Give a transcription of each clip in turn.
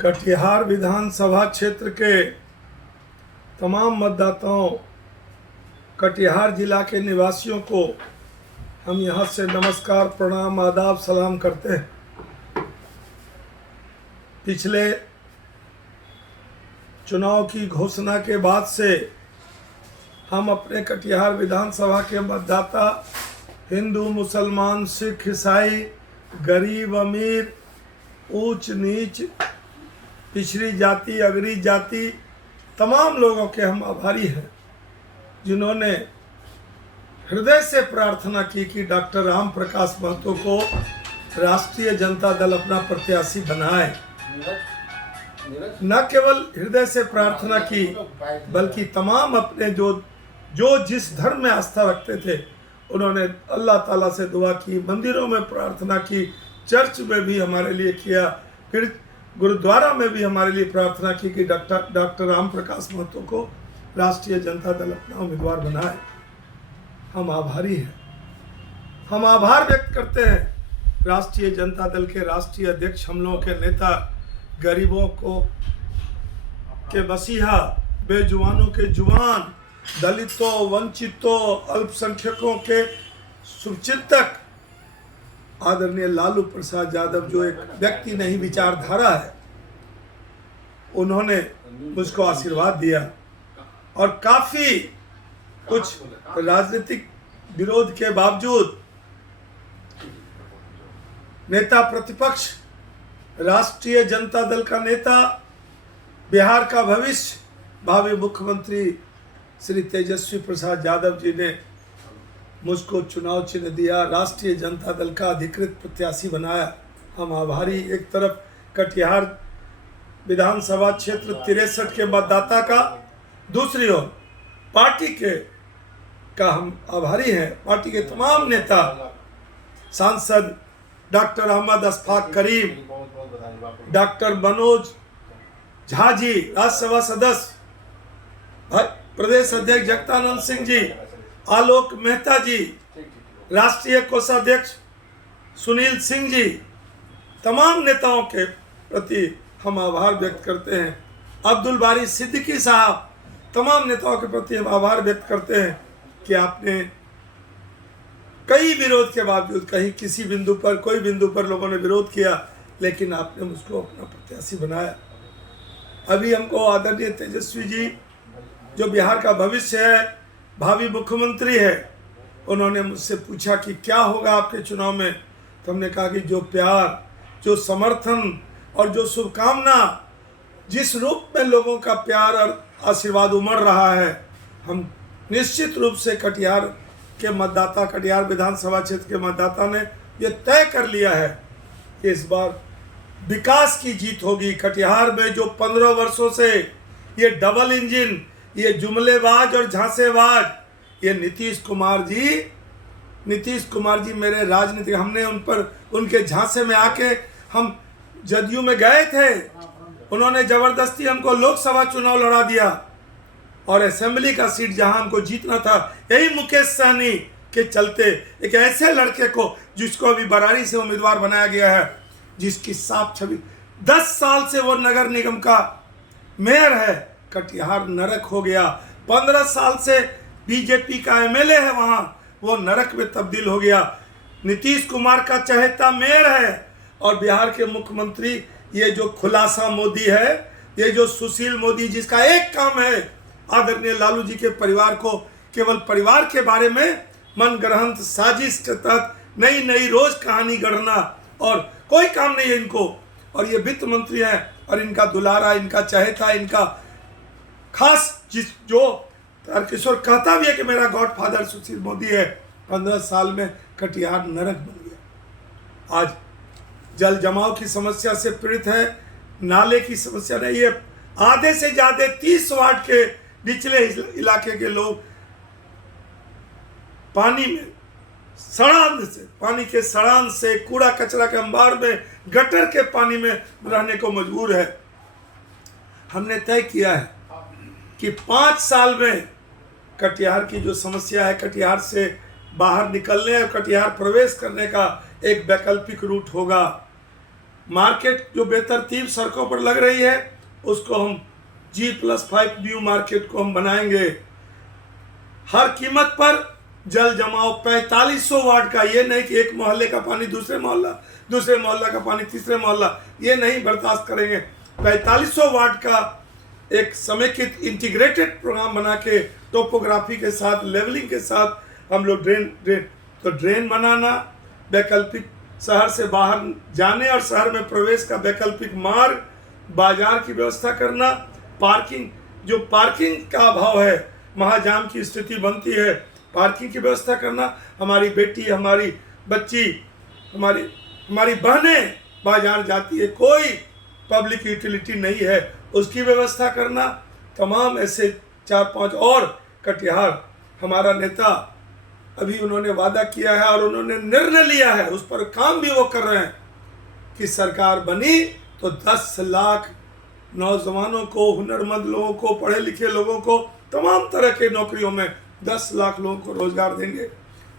कटिहार विधानसभा क्षेत्र के तमाम मतदाताओं, कटिहार जिला के निवासियों को हम यहाँ से नमस्कार, प्रणाम, आदाब, सलाम करते हैं। पिछले चुनाव की घोषणा के बाद से हम अपने कटिहार विधानसभा के मतदाता हिंदू, मुसलमान, सिख, ईसाई, गरीब, अमीर, ऊंच नीच, पिछड़ी जाति, अगड़ी जाति, तमाम लोगों के हम आभारी हैं जिन्होंने हृदय से प्रार्थना की कि डॉक्टर राम प्रकाश महतो को राष्ट्रीय जनता दल अपना प्रत्याशी बनाए। न केवल हृदय से प्रार्थना की बल्कि तमाम अपने जो जिस धर्म में आस्था रखते थे उन्होंने अल्लाह ताला से दुआ की, मंदिरों में प्रार्थना की, चर्च में भी हमारे लिए किया, फिर गुरुद्वारा में भी हमारे लिए प्रार्थना की कि डॉक्टर राम प्रकाश महतो को राष्ट्रीय जनता दल अपना उम्मीदवार बनाए। हम आभारी हैं, हम आभार व्यक्त करते हैं राष्ट्रीय जनता दल के राष्ट्रीय अध्यक्ष, हम लोगों के नेता, गरीबों को के मसीहा, बेजुबानों के जुबान, दलितों, वंचितों, अल्पसंख्यकों के शुभचिंतक आदरणीय लालू प्रसाद यादव, जो एक व्यक्ति नहीं विचारधारा है, उन्होंने मुझको आशीर्वाद दिया और काफ़ी कुछ राजनीतिक विरोध के बावजूद नेता प्रतिपक्ष, राष्ट्रीय जनता दल का नेता, बिहार का भविष्य, भावी मुख्यमंत्री श्री तेजस्वी प्रसाद यादव जी ने मुझको चुनाव चिन्ह दिया, राष्ट्रीय जनता दल का अधिकृत प्रत्याशी बनाया। हम आभारी, एक तरफ कटिहार विधानसभा क्षेत्र 63 के मतदाता का, दूसरी ओर पार्टी का हम आभारी हैं। पार्टी के तमाम नेता, सांसद डॉक्टर अहमद अशफाक करीम, डॉक्टर मनोज झा जी, राज्यसभा सदस्य, प्रदेश अध्यक्ष जगदानंद सिंह जी, आलोक मेहता जी, राष्ट्रीय कोषाध्यक्ष सुनील सिंह जी, तमाम नेताओं के प्रति हम आभार व्यक्त करते हैं। अब्दुल बारी सिद्दीकी साहब, तमाम नेताओं के प्रति हम आभार व्यक्त करते हैं कि आपने कई विरोध के बावजूद, कहीं किसी बिंदु पर, कोई बिंदु पर लोगों ने विरोध किया, लेकिन आपने मुझको अपना प्रत्याशी बनाया। अभी हमको आदरणीय तेजस्वी जी, जो बिहार का भविष्य है, भावी मुख्यमंत्री है, उन्होंने मुझसे पूछा कि क्या होगा आपके चुनाव में। तो हमने कहा कि जो प्यार, जो समर्थन और जो शुभकामना, जिस रूप में लोगों का प्यार और आशीर्वाद उमड़ रहा है, हम निश्चित रूप से कटिहार के मतदाता, कटिहार विधानसभा क्षेत्र के मतदाता ने ये तय कर लिया है कि इस बार विकास की जीत होगी। कटिहार में जो 15 वर्षों से ये डबल इंजन, ये जुमलेबाज और झांसेबाज, ये नीतीश कुमार जी मेरे राजनीतिक, हमने उन पर, उनके झांसे में आके हम जदयू में गए थे, उन्होंने जबरदस्ती हमको लोकसभा चुनाव लड़ा दिया और असेंबली का सीट जहां हमको जीतना था, यही मुकेश सहनी के चलते एक ऐसे लड़के को, जिसको अभी बरारी से उम्मीदवार बनाया गया है, जिसकी साफ छवि, 10 साल से वो नगर निगम का मेयर है, कटिहार नरक हो गया। 15 साल से बीजेपी का एमएलए है वहाँ, वो नरक में तब्दील हो गया। नीतीश कुमार का चहेता मेयर है और बिहार के मुख्यमंत्री, ये जो खुलासा मोदी है, ये जो सुशील मोदी, जिसका एक काम है आदरणीय लालू जी के परिवार को केवल परिवार के बारे में मनगढ़ंत साजिश के तहत नई नई रोज कहानी गढ़ना, और कोई काम नहीं है इनको। और ये वित्त मंत्री हैं और इनका दुलारा, इनका चहेता, इनका खास, जो तारकिशोर कहता भी है कि मेरा गॉडफादर सुशील मोदी है। 15 साल में कटिहार नरक बन गया। आज जल जमाव की समस्या से पीड़ित है, नाले की समस्या नहीं है। आधे से ज़्यादा 30 वार्ड के निचले इलाके के लोग पानी में पानी के सड़ान से, कूड़ा कचरा के अंबार में, गटर के पानी में रहने को मजबूर है। हमने तय किया है कि 5 साल में कटिहार की जो समस्या है, कटिहार से बाहर निकलने और कटिहार प्रवेश करने का एक वैकल्पिक रूट होगा। मार्केट जो बेतरतीब सड़कों पर लग रही है उसको हम G+5 न्यू मार्केट को हम बनाएंगे। हर कीमत पर जल जमाव 4500 वाट का, ये नहीं कि एक मोहल्ले का पानी दूसरे मोहल्ला का पानी तीसरे मोहल्ला, ये नहीं बर्दाश्त करेंगे। 4500 वाट का एक समेकित इंटीग्रेटेड प्रोग्राम बना के टोपोग्राफी के साथ लेवलिंग के साथ हम लोग ड्रेन बनाना, वैकल्पिक शहर से बाहर जाने और शहर में प्रवेश का वैकल्पिक मार्ग, बाजार की व्यवस्था करना, पार्किंग का अभाव है, महाजाम की स्थिति बनती है, पार्किंग की व्यवस्था करना। हमारी बेटी, हमारी बच्ची, हमारी बहनें बाजार जाती है, कोई पब्लिक यूटिलिटी नहीं है, उसकी व्यवस्था करना। तमाम ऐसे 4-5 और कटिहार हमारा नेता अभी उन्होंने वादा किया है और उन्होंने निर्णय लिया है, उस पर काम भी वो कर रहे हैं कि सरकार बनी तो 10 लाख नौजवानों को, हुनरमंद लोगों को, पढ़े लिखे लोगों को, तमाम तरह के नौकरियों में 10 लाख लोगों को रोजगार देंगे।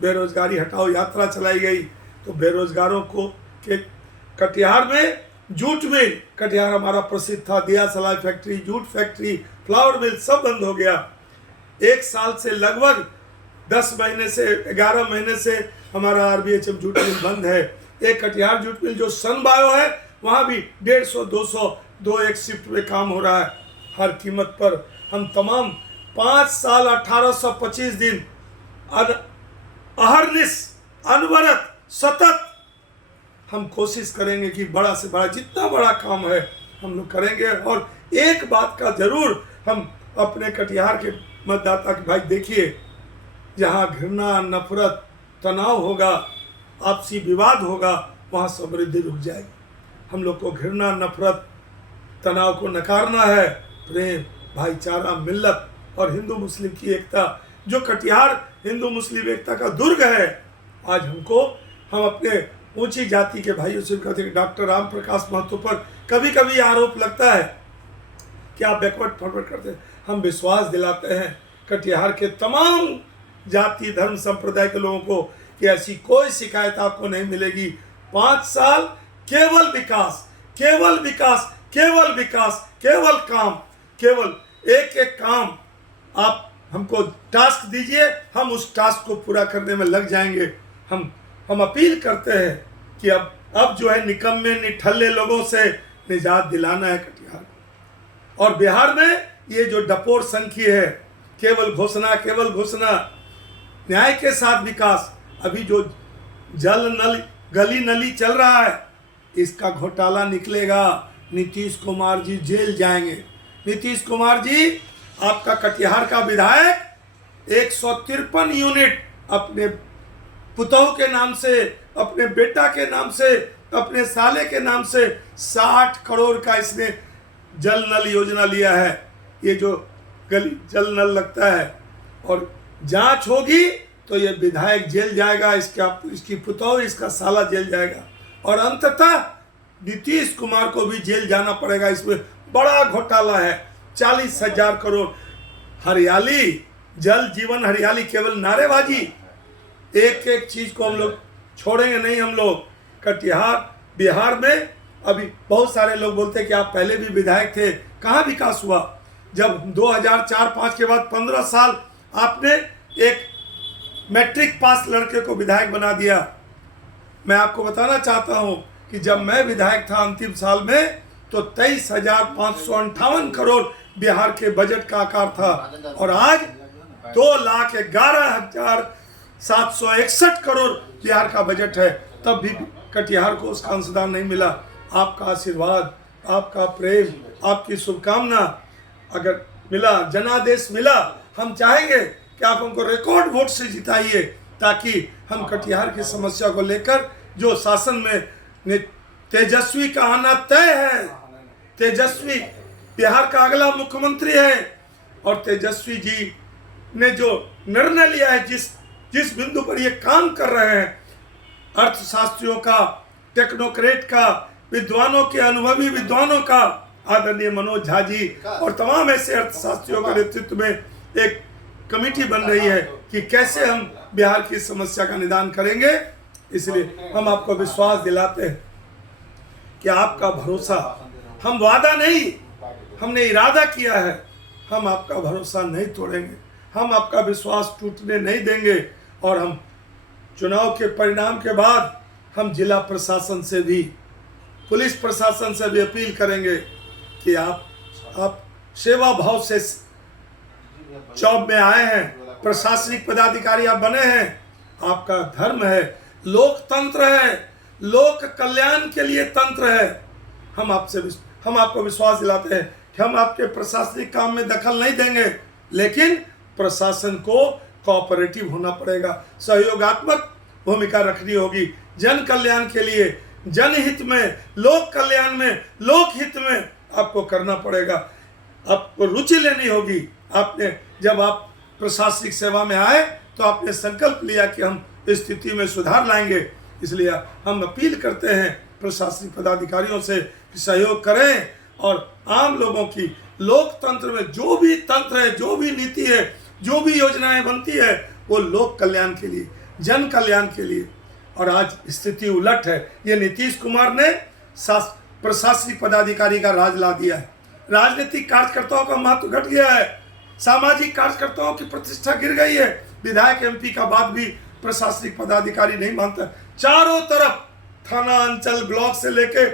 बेरोजगारी हटाओ यात्रा चलाई गई तो बेरोजगारों को के कटिहार में जूट मिल, कटिहार हमारा प्रसिद्ध था, दिया सलाई फैक्ट्री, जूट फैक्ट्री, फ्लावर मिल सब बंद हो गया। 1 साल से लगभग 10 महीने से 11 महीने से हमारा RBHM जूट मिल बंद है। एक कटिहार जूट मिल जो सन बायो है वहाँ भी 150-200 एक शिफ्ट में काम हो रहा है। हर कीमत पर हम तमाम 5 साल 1825 दिन अहरनिश अनवरत सतत हम कोशिश करेंगे कि बड़ा से बड़ा जितना बड़ा काम है हम लोग करेंगे। और एक बात का जरूर हम अपने कटिहार के मतदाता के भाई देखिए, जहाँ घृणा, नफरत, तनाव होगा, आपसी विवाद होगा, वहाँ समृद्धि रुक जाएगी। हम लोग को घृणा, नफरत, तनाव को नकारना है। प्रेम, भाईचारा, मिल्लत और हिंदू मुस्लिम की एकता, जो कटिहार हिंदू मुस्लिम एकता का दुर्ग है, आज हम अपने ऊंची जाति के भाइयों से कहते हैं। डॉक्टर राम प्रकाश महतो पर कभी कभी आरोप लगता है कि आप बैकवर्ड फॉरवर्ड करते हैं। हम विश्वास दिलाते हैं कटिहार के तमाम जाति, धर्म, संप्रदाय के लोगों को कि ऐसी कोई शिकायत आपको नहीं मिलेगी। 5 साल केवल विकास, केवल विकास, केवल विकास, केवल काम, केवल एक काम। आप हमको टास्क दीजिए, हम उस टास्क को पूरा करने में लग जाएंगे। हम अपील करते हैं कि अब जो है निकम्मे, निठल्ले लोगों से निजात दिलाना है कटिहार को। और बिहार में ये जो डपोर संखी है, केवल घोषणा, केवल घोषणा, न्याय के साथ विकास। अभी जो जल नल, गली नली चल रहा है, इसका घोटाला निकलेगा। नीतीश कुमार जी जेल जाएंगे। नीतीश कुमार जी, आपका कटिहार का विधायक 153 यूनिट अपने पुतोह के नाम से, अपने बेटा के नाम से, अपने साले के नाम से 60 करोड़ का इसने जल नल योजना लिया है। ये जो गली जल नल लगता है, और जांच होगी तो ये विधायक जेल जाएगा, इसकी पुतोह, इसका साला जेल जाएगा, और अंततः नीतीश कुमार को भी जेल जाना पड़ेगा। इसमें बड़ा घोटाला है। 40,000 करोड़। हरियाली, जल जीवन हरियाली, केवल नारेबाजी। एक एक चीज को हम लोग छोड़ेंगे नहीं। हम लोग कटिहार, बिहार में अभी बहुत सारे लोग बोलते हैं कि आप पहले भी विधायक थे, कहाँ विकास हुआ? जब 2004-5 के बाद 15 साल आपने एक मैट्रिक पास लड़के को विधायक बना दिया। मैं आपको बताना चाहता हूं कि जब मैं विधायक था अंतिम साल में, तो 23,558 करोड़ बिहार के बजट का आकार था, और आज 2,11,761 करोड़ बिहार का बजट है। तब भी कटिहार को उसका अंशदान नहीं मिला। आपका आशीर्वाद, आपका प्रेम, आपकी शुभकामना अगर मिला, जनादेश मिला, हम चाहेंगे कि आप हमको रिकॉर्ड वोट से जिताइए, ताकि हम कटिहार की समस्या को लेकर, जो शासन में तेजस्वी का आना तय है, तेजस्वी बिहार का अगला मुख्यमंत्री है, और तेजस्वी जी ने जो निर्णय लिया है, जिस बिंदु पर ये काम कर रहे हैं, अर्थशास्त्रियों का, टेक्नोक्रेट का, विद्वानों के, अनुभवी विद्वानों का, आदरणीय मनोज झा जी और तमाम ऐसे अर्थशास्त्रियों के नेतृत्व में एक कमेटी बन रही है कि कैसे हम बिहार की समस्या का निदान करेंगे। इसलिए हम आपको विश्वास दिलाते हैं कि आपका भरोसा, हम वादा नहीं, हमने इरादा किया है, हम आपका भरोसा नहीं तोड़ेंगे, हम आपका विश्वास टूटने नहीं देंगे। और हम चुनाव के परिणाम के बाद हम जिला प्रशासन से भी, पुलिस प्रशासन से भी अपील करेंगे कि आप सेवा भाव से जॉब में आए हैं, प्रशासनिक पदाधिकारी आप बने हैं, आपका धर्म है, लोकतंत्र है, लोक कल्याण के लिए तंत्र है। हम आपको विश्वास दिलाते हैं कि हम आपके प्रशासनिक काम में दखल नहीं देंगे, लेकिन प्रशासन को कोऑपरेटिव होना पड़ेगा, सहयोगात्मक भूमिका रखनी होगी, जन कल्याण के लिए, जनहित में, लोक कल्याण में, लोकहित में आपको करना पड़ेगा। आपको रुचि लेनी होगी। जब आप प्रशासनिक सेवा में आए तो आपने संकल्प लिया कि हम इस स्थिति में सुधार लाएंगे। इसलिए हम अपील करते हैं प्रशासनिक पदाधिकारियों से कि सहयोग करें और आम लोगों की, लोकतंत्र में जो भी तंत्र है, जो भी नीति है, जो भी योजनाएं बनती है, वो लोक कल्याण के लिए, जन कल्याण के लिए। और आज स्थिति उलट है। ये नीतीश कुमार ने प्रशासनिक पदाधिकारी का राज ला दिया है। राजनीतिक कार्यकर्ताओं का महत्व घट गया है, सामाजिक कार्यकर्ताओं की प्रतिष्ठा गिर गई है। विधायक एमपी का बात भी प्रशासनिक पदाधिकारी नहीं मानता। चारों तरफ थाना, अंचल, ब्लॉक से लेके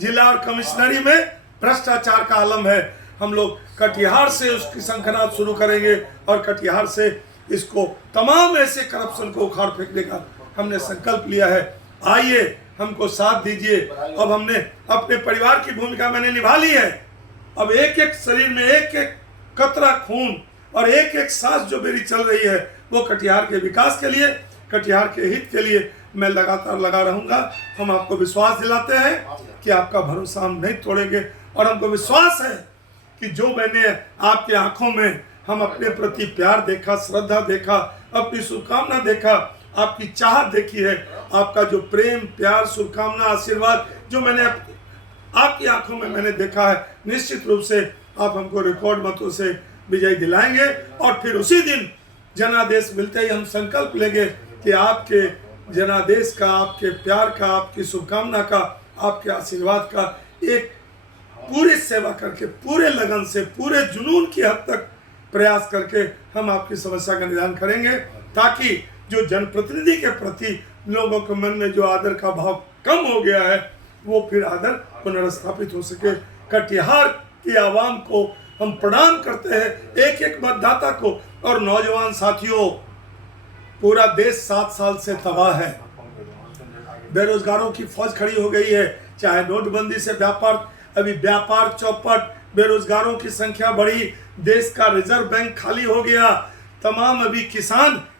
जिला और कमिश्नरी में भ्रष्टाचार का आलम है। हम लोग कटिहार से उसकी शंखनाद शुरू करेंगे और कटिहार से इसको, तमाम ऐसे करप्शन को उखाड़ फेंकने का हमने संकल्प लिया है। आइए, हमको साथ दीजिए। अब हमने अपने परिवार की भूमिका मैंने निभा ली है। अब एक एक शरीर में एक एक कतरा खून और एक एक सांस जो मेरी चल रही है, वो कटिहार के विकास के लिए, कटिहार के हित के लिए मैं लगातार लगा रहूंगा। हम आपको विश्वास दिलाते हैं कि आपका भरोसा हम नहीं तोड़ेंगे और हमको विश्वास है कि जो मैंने आपके आंखों में हम अपने प्रति प्यार देखा, श्रद्धा देखा, अपनी शुभकामना देखा, आपकी चाहत देखी है, आपका जो प्रेम, प्यार, शुभकामना, आशीर्वाद जो मैंने आपकी आंखों में मैंने देखा है, निश्चित रूप से आप हमको रिकॉर्ड मतों से विजय दिलाएंगे। और फिर उसी दिन जनादेश मिलते ही हम संकल्प लेंगे कि आपके जनादेश का, आपके प्यार का, आपकी शुभकामना का, आपके आशीर्वाद का एक पूरी सेवा करके, पूरे लगन से, पूरे जुनून की हद तक प्रयास करके हम आपकी समस्या का निदान करेंगे, ताकि जो जनप्रतिनिधि के प्रति लोगों के मन में जो आदर का भाव कम हो गया है, वो फिर आदर पुनर्स्थापित हो सके। कटिहार की आवाम को हम प्रणाम करते हैं, एक एक मतदाता को। और नौजवान साथियों, पूरा देश 7 साल से तबाह है, बेरोजगारों की फौज खड़ी हो गई है। चाहे नोटबंदी से व्यापार चौपट, बेरोजगारों की संख्या बढ़ी, देश का रिजर्व बैंक खाली हो गया, तमाम अभी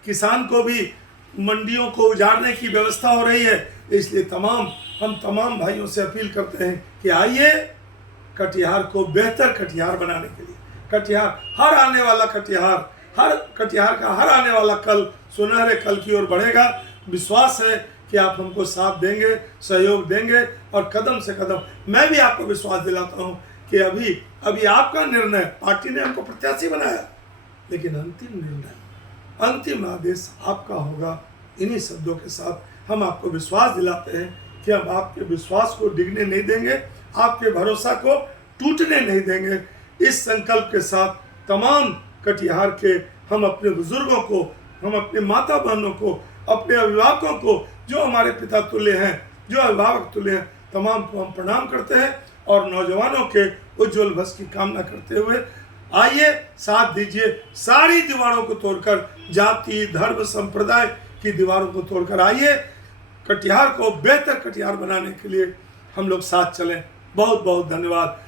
किसान को भी मंडियों को उजाड़ने की व्यवस्था हो रही है। इसलिए हम तमाम भाइयों से अपील करते हैं कि आइए, कटिहार को बेहतर कटिहार बनाने के लिए, हर कटिहार का हर आने वाला कल सुनहरे कल की ओर बढ़ेगा। विश्वास है कि आप हमको साथ देंगे, सहयोग देंगे और कदम से कदम। मैं भी आपको विश्वास दिलाता हूं कि अभी आपका निर्णय, पार्टी ने हमको प्रत्याशी बनाया, लेकिन अंतिम निर्णय, अंतिम आदेश आपका होगा। इन्हीं शब्दों के साथ हम आपको विश्वास दिलाते हैं कि हम आपके विश्वास को डिगने नहीं देंगे, आपके भरोसा को टूटने नहीं देंगे। इस संकल्प के साथ तमाम कटिहार के हम अपने बुजुर्गों को, हम अपने माता बहनों को, अपने अभिभावकों को, जो हमारे पिता तुल्य हैं, जो अभिभावक तुल्य हैं, तमाम को हम प्रणाम करते हैं और नौजवानों के उज्जवल भविष्य की कामना करते हुए आइए, साथ दीजिए। सारी दीवारों को तोड़कर, जाति, धर्म, संप्रदाय की दीवारों को तोड़कर आइए, कटिहार को बेहतर कटिहार बनाने के लिए हम लोग साथ चलें। बहुत बहुत धन्यवाद।